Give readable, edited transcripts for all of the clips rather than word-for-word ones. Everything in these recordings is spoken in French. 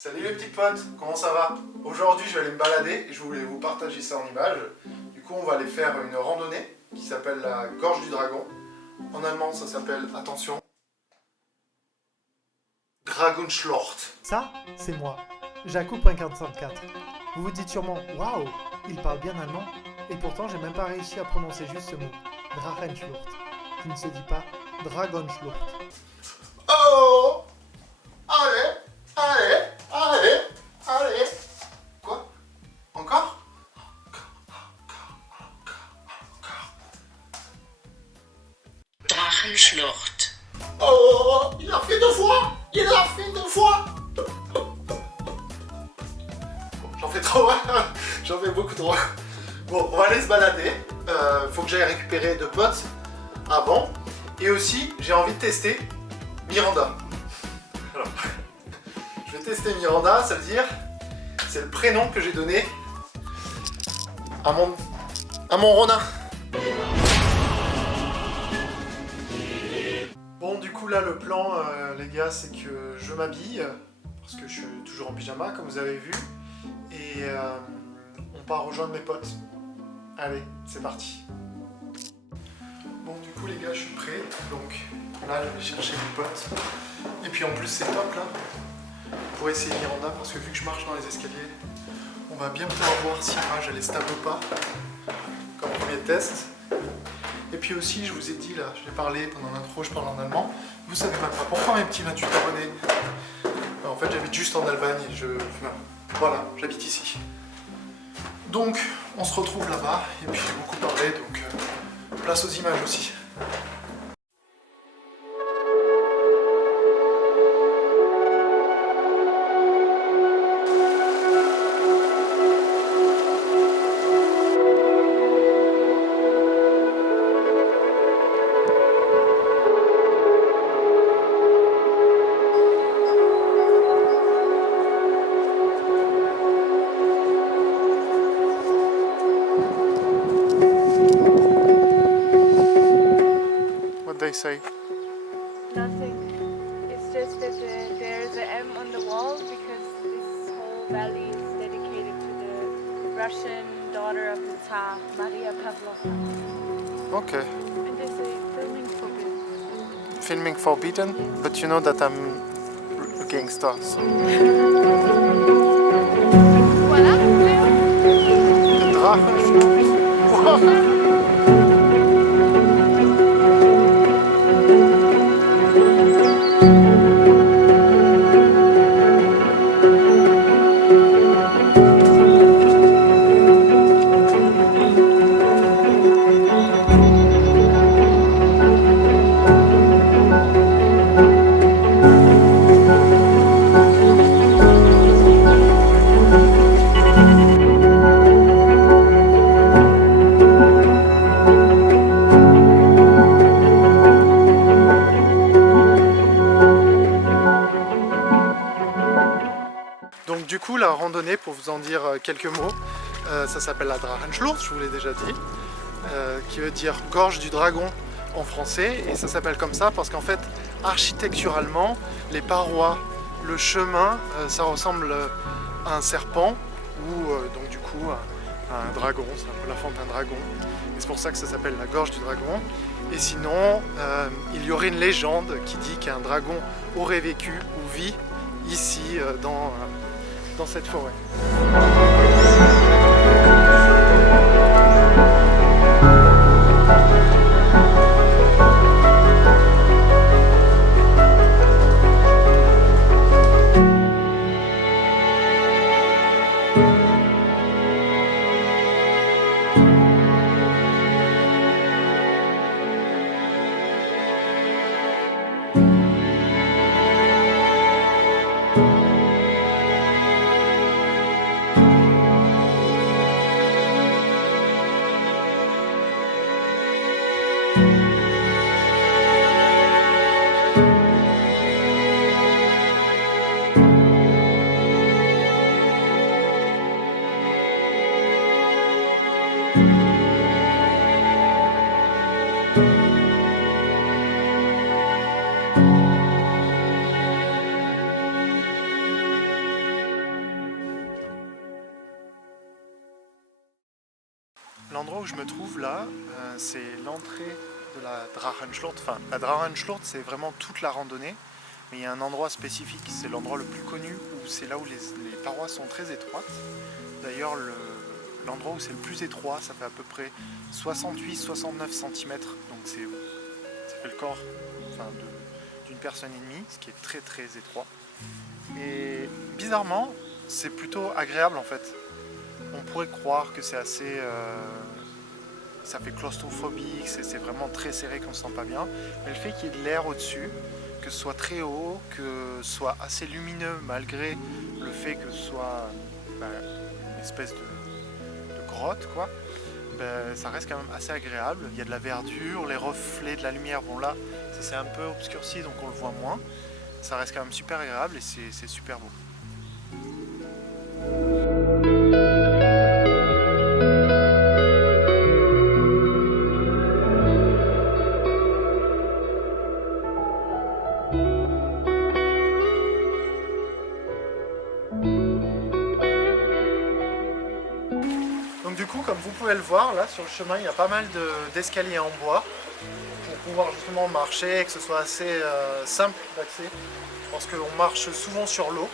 Salut les petits potes, comment ça va? Aujourd'hui je vais aller me balader et je voulais vous partager ça en images. Du coup on va aller faire une randonnée qui s'appelle la Gorge du Dragon. En allemand ça s'appelle, attention, Dragonschlucht. Ça, c'est moi, Jaco.404. Vous vous dites sûrement, waouh, il parle bien allemand, et pourtant j'ai même pas réussi à prononcer juste ce mot, Drachenschlucht, qui ne se dit pas Dragonschlucht. Oh! Allez, allez, allez, allez. Quoi? Encore? Drachenschlucht. Oh! Il l'a fait deux fois! Il l'a fait deux fois! Bon, j'en fais trop, j'en fais beaucoup trop. Bon, on va aller se balader. Faut que j'aille récupérer deux potes avant. Et aussi, j'ai envie de tester Miranda. Alors, je vais tester Miranda, ça veut dire c'est le prénom que j'ai donné à mon Ronin. Bon, du coup là le plan les gars, c'est que je m'habille parce que je suis toujours en pyjama comme vous avez vu et on part rejoindre mes potes. Allez, c'est parti. Bon, du coup les gars, je suis prêt, donc là je vais chercher mes potes. Et puis en plus c'est top là pour essayer Miranda, parce que vu que je marche dans les escaliers, on va bien pouvoir voir si l'image elle est stable ou pas, comme premier test. Et puis aussi, je vous ai dit là, je l'ai parlé pendant l'intro, je parle en allemand. Vous savez même pas pourquoi mes petits 28 abonnés. En fait, j'habite juste en Allemagne et voilà, j'habite ici. Donc, on se retrouve là-bas, et puis j'ai beaucoup parlé, donc place aux images aussi. What they say? Nothing. It's just that there's an M on the wall because this whole valley is dedicated to the Russian daughter of the Tsar, Maria Pavlovna. Okay. And they say filming forbidden. Filming forbidden, but you know that I'm a gangster, so... Voilà, Léo. Drachenschlucht. Donc du coup la randonnée, pour vous en dire quelques mots, ça s'appelle la Drachenschlucht, je vous l'ai déjà dit, qui veut dire gorge du dragon en français, et ça s'appelle comme ça parce qu'en fait architecturalement les parois, le chemin, ça ressemble à un serpent ou donc du coup à un dragon, c'est un peu la forme d'un dragon, et c'est pour ça que ça s'appelle la gorge du dragon. Et sinon il y aurait une légende qui dit qu'un dragon aurait vécu ou vit ici dans cette forêt. l'endroit où je me trouve là, c'est l'entrée de la Drachenschlucht. Enfin, la Drachenschlucht, c'est vraiment toute la randonnée. Mais il y a un endroit spécifique, c'est l'endroit le plus connu, où c'est là où les parois sont très étroites. D'ailleurs, l'endroit où c'est le plus étroit, ça fait à peu près 68-69 cm. Donc ça fait le corps d'une personne et demie, ce qui est très très étroit. Et bizarrement, c'est plutôt agréable en fait. On pourrait croire que c'est assez... ça fait claustrophobique, c'est vraiment très serré qu'on ne se sent pas bien. Mais le fait qu'il y ait de l'air au-dessus, que ce soit très haut, que ce soit assez lumineux malgré le fait que ce soit une espèce de grotte, quoi, ça reste quand même assez agréable. Il y a de la verdure, les reflets de la lumière, bon là, ça c'est un peu obscurci donc on le voit moins. Ça reste quand même super agréable et c'est super beau. Donc du coup, comme vous pouvez le voir, là sur le chemin, il y a pas mal d'escaliers en bois pour pouvoir justement marcher et que ce soit assez simple d'accès. Parce qu'on marche souvent sur l'eau.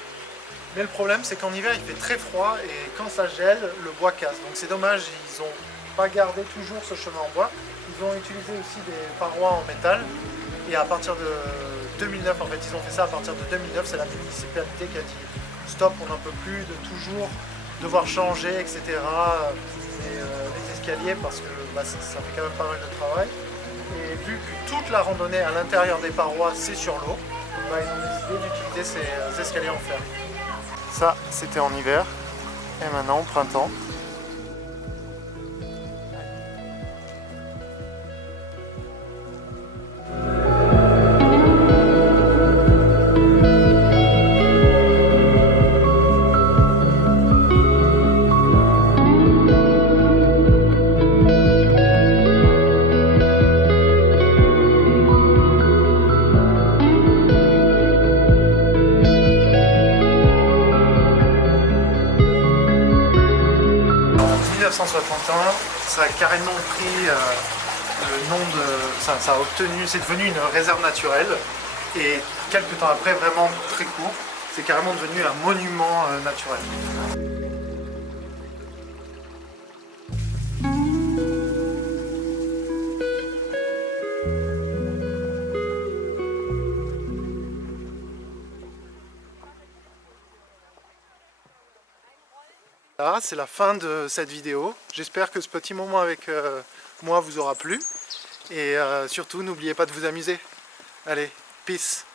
Mais le problème, c'est qu'en hiver, il fait très froid et quand ça gèle, le bois casse. Donc c'est dommage, ils n'ont pas gardé toujours ce chemin en bois. Ils ont utilisé aussi des parois en métal. Et à partir de 2009, en fait, ils ont fait ça à partir de 2009. C'est la municipalité qui a dit stop, on n'en peut plus de toujours devoir changer, etc. Les escaliers parce que ça fait quand même pas mal de travail. Et vu que toute la randonnée à l'intérieur des parois, c'est sur l'eau, ils ont décidé d'utiliser ces escaliers en fer. Ça, c'était en hiver, et maintenant au printemps. Ça a carrément pris le nom de... Ça a obtenu, c'est devenu une réserve naturelle et quelques temps après, vraiment très court, c'est carrément devenu un monument naturel. Voilà, c'est la fin de cette vidéo. J'espère que ce petit moment avec moi vous aura plu. Et surtout, n'oubliez pas de vous amuser. Allez, peace!